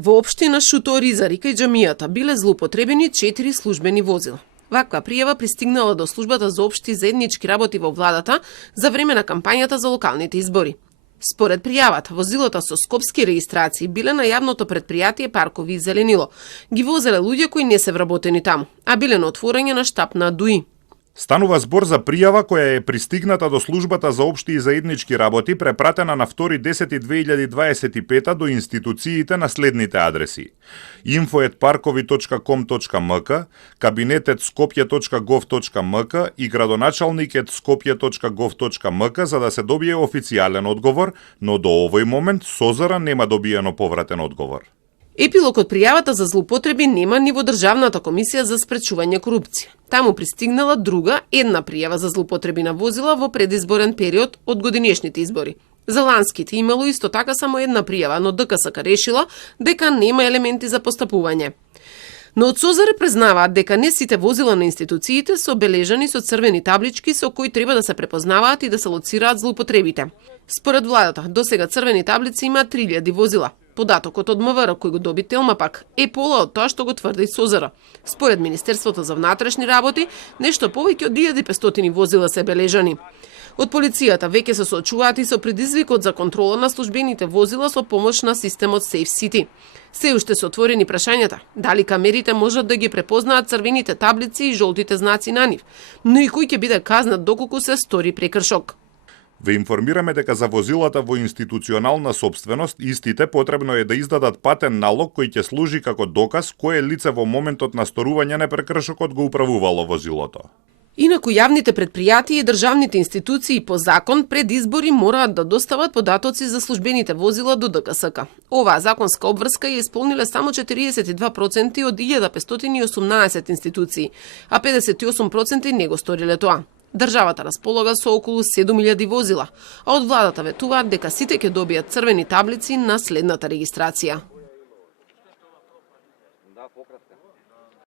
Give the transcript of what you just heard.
Во општина Шутори за Рика и џамијата биле злоупотребени 4 службени возила. Ваква пријава пристигнала до службата за општи заеднички работи во владата за време на кампањата за локалните избори. Според пријавата, возилата со скопски регистрации биле на јавното претпријатие Паркови и Зеленило. Ги возеле луѓе кои не се вработени таму, а биле на отворање на штаб на ДУИ. Станува збор за пријава која е пристигната до службата за општи и заеднички работи, препратена на 2.10.2025 до институциите на следните адреси: info@parkovi.com.mk, кабинетет.skopje.gov.mk и градоначалник@skopje.gov.mk за да се добие официјален одговор, но до овој момент СОЗР нема добиено повратен одговор. Епилог од пријавата за злоупотреби нема ни во Државната комисија за спречување корупција. Таму пристигнала друга, една пријава за злоупотреби на возила во предизборен период од годинешните избори. За ланските имало исто така само една пријава, но ДКСК решила дека нема елементи за постапување. Но од СОЗР признаваат дека не сите возила на институциите се обележани со црвени таблички со кои треба да се препознаваат и да се лоцираат злоупотребите. Според владата, досега црвени таблици има 3000 возила. Податокот од МВР кој го доби Телма пак е пола од тоа што го тврди СОЗР. Според Министерството за внатрешни работи, нешто повеќе од 1500 возила се бележани. Од полицијата веќе се соочуваат и со предизвикот за контрола на службените возила со помош на системот Safe City. Се уште се отворени прашањата, дали камерите можат да ги препознаат црвените таблици и жолтите знаци на нив, но и кој ќе биде казнат доколку се стори прекршок. Ве информираме дека за возилата во институционална сопственост, истите потребно е да издадат патен налог кој ќе служи како доказ кое лице во моментот на сторување на прекршокот го управувало возилото. Инаку јавните претпријатија и државните институции по закон пред избори мораат да достават податоци за службените возила до ДКСК. Оваа законска обврска ја исполниле само 42% од 1518 институции, а 58% не го сториле тоа. Државата располага со околу 7000 возила, а од владата ветуваат дека сите ќе добијат црвени таблици на следната регистрација.